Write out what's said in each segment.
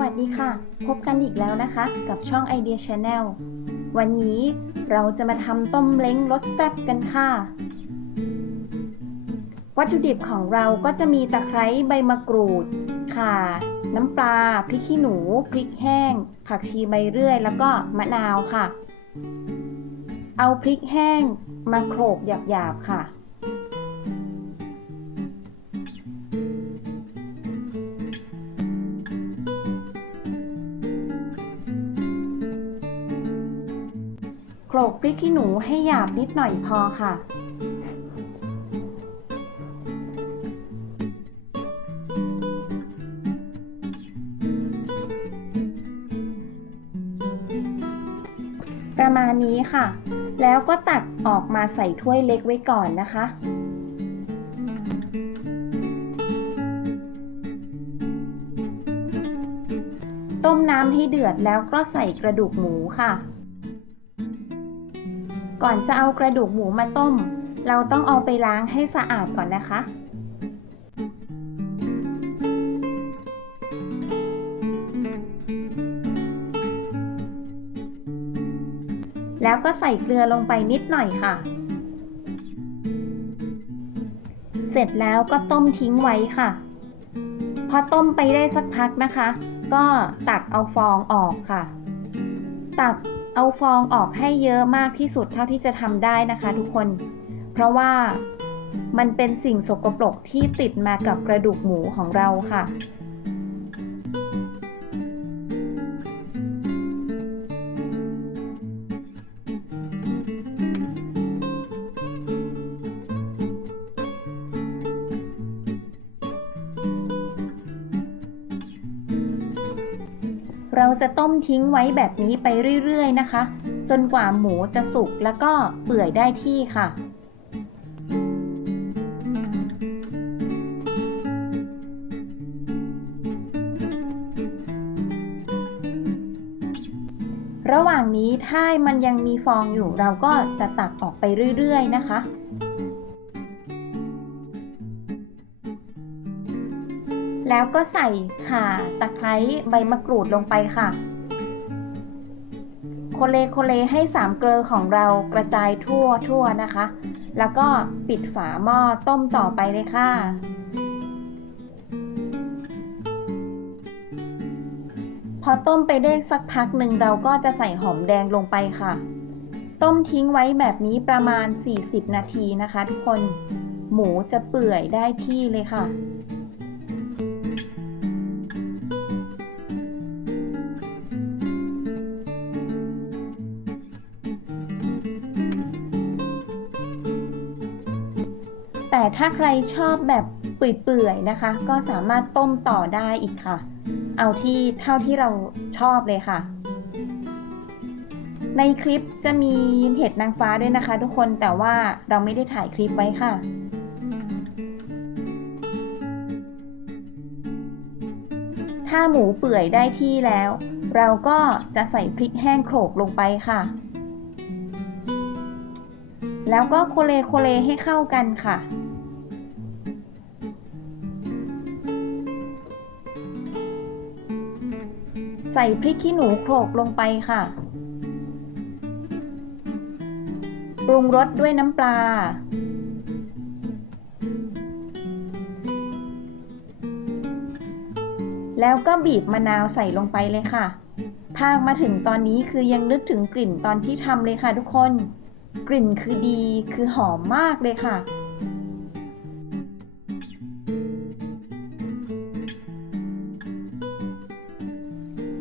วัสดีค่ะ พบกันอีกแล้วนะคะ กับช่อง Idea Channel วันนี้เราจะมาทำต้มเล้งรสแซ่บกันค่ะ วัตถุดิบของเราก็จะมีตะไคร้ใบมะกรูด ข่า น้ำปลา พริกขี้หนู พริกแห้ง ผักชีใบเรื่อย แล้วก็มะนาวค่ะ เอาพริกแห้งมาโขลกหยาบๆค่ะ ลกพริกขี้หนูให้หยาบนิดหน่อยพอค่ะ ประมาณนี้ค่ะ แล้วก็ตักออกมาใส่ถ้วยเล็กไว้ก่อนนะคะต้มน้ำให้เดือดแล้วก็ใส่กระดูกหมูค่ะ ก่อนจะเอากระดูกหมูมาต้ม เราต้องเอาไปล้างให้สะอาดก่อนนะคะ แล้วก็ใส่เกลือลงไปนิดหน่อยค่ะ เสร็จแล้วก็ต้มทิ้งไว้ค่ะ พอต้มไปได้สักพักนะคะ ก็ตักเอาฟองออกค่ะ ตัก เอาฟองออกให้เยอะมากที่สุดเท่าที่จะทำได้นะคะทุกคน เพราะว่ามันเป็นสิ่งสกปรกที่ติดมากับกระดูกหมูของเราค่ะ เราจะต้มทิ้งไว้แบบนี้ไปเรื่อยๆนะคะ จนกว่าหมูจะสุกแล้วก็เปื่อยได้ที่ค่ะระหว่างนี้ถ้ามันยังมีฟองอยู่เราก็จะตักออกไปเรื่อยๆนะคะ แล้วก็ใส่ข่าตะไคร้ใบมะกรูดลงไปค่ะ โคเลโคเลให้สามเกลือของเรากระจายทั่วทั่วนะคะ แล้วก็ปิดฝาหม้อต้มต่อไปเลยค่ะพอต้มไปได้สักพักหนึ่งเราก็จะใส่หอมแดงลงไปค่ะ ต้มทิ้งไว้แบบนี้ประมาณ 40 นาทีนะคะ ทุกคน หมูจะเปื่อยได้ที่เลยค่ะ ถ้าใครชอบแบบเปื่อยๆนะคะ ก็สามารถต้มต่อได้อีกค่ะ เอาที่เท่าที่เราชอบเลยค่ะ ในคลิปจะมีเห็ดนางฟ้าด้วยนะคะ ทุกคนแต่ว่าเราไม่ได้ถ่ายคลิปไว้ค่ะถ้าหมูเปื่อยได้ที่แล้ว เราก็จะใส่พริกแห้งโขลกลงไปค่ะ แล้วก็โคเลโคเลให้เข้ากันค่ะ ใส่พริกขี้หนูโขลกลงไปค่ะ ปรุงรสด้วยน้ำปลา แล้วก็บีบมะนาวใส่ลงไปเลยค่ะ พากมาถึงตอนนี้คือยังนึกถึงกลิ่นตอนที่ทำเลยค่ะทุกคน กลิ่นคือดีคือหอมมากเลยค่ะ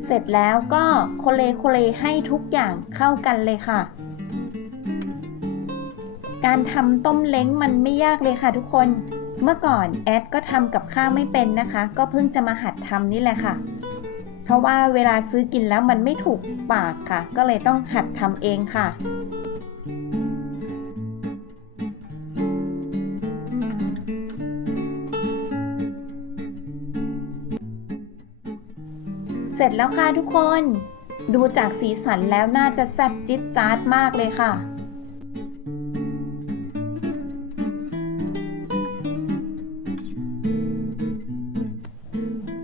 เสร็จแล้วก็โคเลโคเลให้ทุกอย่างเข้ากันเลยค่ะ การทำต้มเล้งมันไม่ยากเลยค่ะทุกคน เมื่อก่อนแอดก็ทำกับข้าวไม่เป็นนะคะ ก็เพิ่งจะมาหัดทำนี่แหละค่ะ เพราะว่าเวลาซื้อกินแล้วมันไม่ถูกปากค่ะ ก็เลยต้องหัดทำเองค่ะ ร็จแล้วค่ะทุกคน ดูจากสีสันแล้วน่าจะแซ่บจิ๊ดจ๊าดมากเลยค่ะ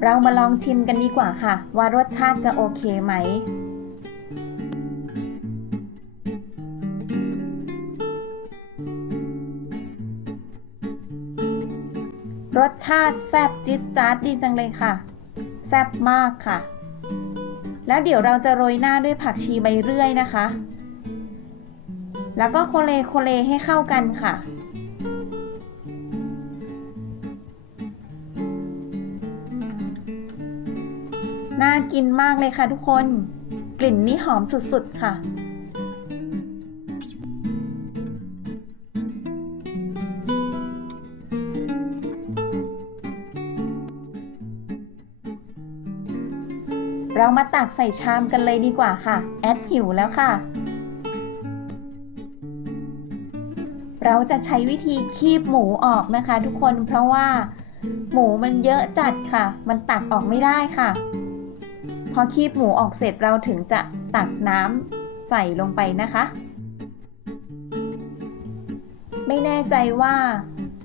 เรามาลองชิมกันดีกว่าค่ะ ว่ารสชาติจะโอเคไหม รสชาติแซ่บจิ๊ดจ๊าดดีจังเลยค่ะ แซ่บมากค่ะ แล้วเดี๋ยวเราจะโรยหน้าด้วยผักชีใบเรื่อยนะคะ แล้วก็โคเลโคเลให้เข้ากันค่ะ น่ากินมากเลยค่ะทุกคน กลิ่นนี่หอมสุดๆค่ะ เรามาตักใส่ชามกันเลยดีกว่าค่ะ แอดหิวแล้วค่ะ เราจะใช้วิธีคีบหมูออกนะคะ ทุกคนเพราะว่า หมูมันเยอะจัดค่ะ มันตักออกไม่ได้ค่ะ พอคีบหมูออกเสร็จเราถึงจะตักน้ำใส่ลงไปนะคะ ไม่แน่ใจว่า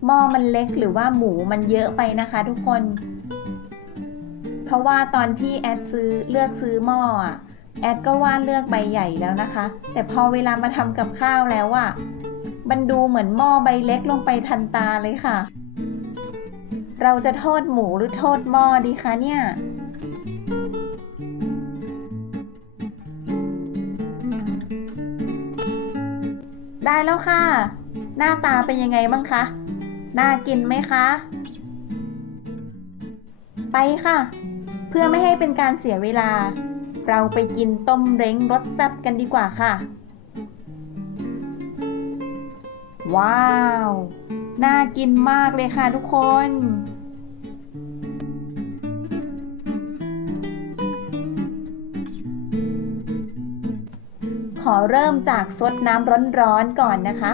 หม้อมันเล็กหรือว่าหมูมันเยอะไปนะคะ ทุกคน เพราะว่าตอนที่แอดซื้อเลือกซื้อหม้ออะแอดก็ว่าเลือกใบใหญ่แล้วนะคะ แต่พอเวลามาทำกับข้าวแล้วอะมันดูเหมือนหม้อใบเล็กลงไปทันตาเลยค่ะ เราจะโทษหมูหรือโทษหม้อดีคะเนี่ยได้แล้วค่ะ หน้าตาเป็นยังไงบ้างคะ น่ากินไหมคะ ไปค่ะ พื่อไม่ให้เป็นการเสียเวลา เราไปกินต้มเร้งรสแซ่บกันดีกว่าค่ะ ว้าว น่ากินมากเลยค่ะทุกคนขอเริ่มจากซดน้ำร้อนๆก่อนนะคะ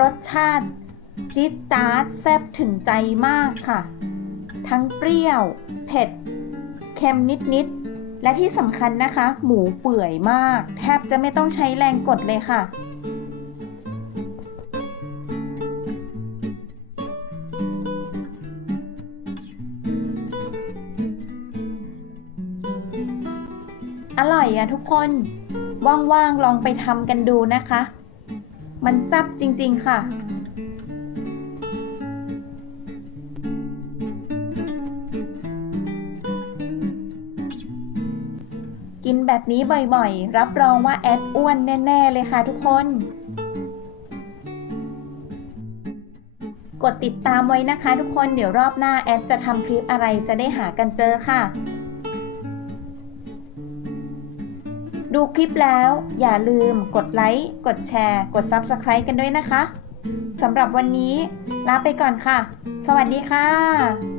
รสชาติจิ๊ดจ๊าดแซ่บถึงใจมากค่ะ ทั้งเปรี้ยว เผ็ด เค็มนิดๆ และที่สำคัญนะคะ หมูเปื่อยมาก แทบจะไม่ต้องใช้แรงกดเลยค่ะอร่อยอะทุกคน ว่างๆ ลองไปทำกันดูนะคะ มันแซ่บจริง ๆ ค่ะ กินแบบนี้บ่อยๆ รับรองว่าแอดอ้วนแน่ ๆ เลยค่ะทุกคน กดติดตามไว้นะคะทุกคนเดี๋ยวรอบหน้าแอดจะทำคลิปอะไรจะได้หากันเจอค่ะ ดูคลิปแล้วอย่าลืมกดไลค์ กดแชร์ กด Subscribe กันด้วยนะคะ สำหรับวันนี้ลาไปก่อนค่ะ สวัสดีค่ะ